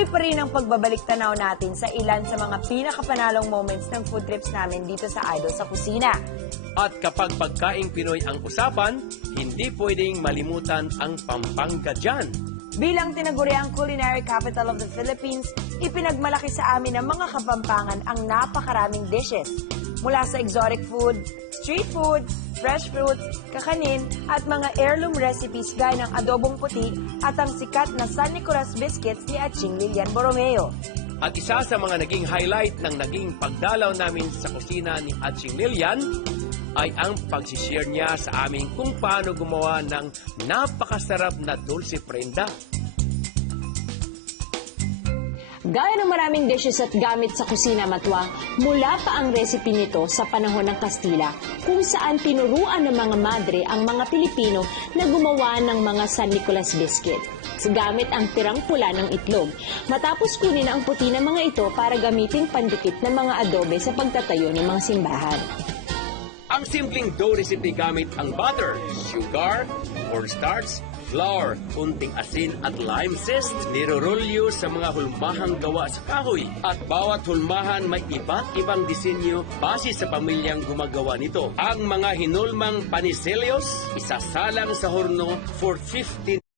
Tuloy pa rin ang pagbabalik tanaw natin sa ilan sa mga pinakapanalong moments ng food trips namin dito sa Idol sa Kusina. At kapag pagkaing Pinoy ang usapan, hindi pwedeng malimutan ang Pampanga dyan. Bilang tinaguriang culinary capital of the Philippines, ipinagmalaki sa amin ng mga Kapampangan ang napakaraming dishes. Mula sa exotic food, street food, fresh fruits, kakanin, at mga heirloom recipes gaya ng adobong puti at ang sikat na San Nicolas biscuits ni Atching Lilian Borromeo. At isa sa mga naging highlight ng naging pagdalaw namin sa kusina ni Atching Lilian ay ang pagsishare niya sa amin kung paano gumawa ng napakasarap na dulce prenda. Gaya ng maraming dishes at gamit sa kusina matwang, mula pa ang recipe nito sa panahon ng Kastila, kung saan tinuruan ng mga madre ang mga Pilipino na gumawa ng mga San Nicolas biscuit. Gamit ang tirang pula ng itlog. Matapos kunin ang puti ng mga ito para gamiting pandikit ng mga adobe sa pagtatayo ng mga simbahan. Ang simpleng dough recipe gamit ang butter, sugar, cornstarch, flour, kunting asin at lime zest. Nirorolyo sa mga hulmahang gawa sa kahoy. At bawat hulmahan may iba't ibang disenyo base sa pamilyang gumagawa nito. Ang mga hinulmang paniselyos, isasalang sa horno for 15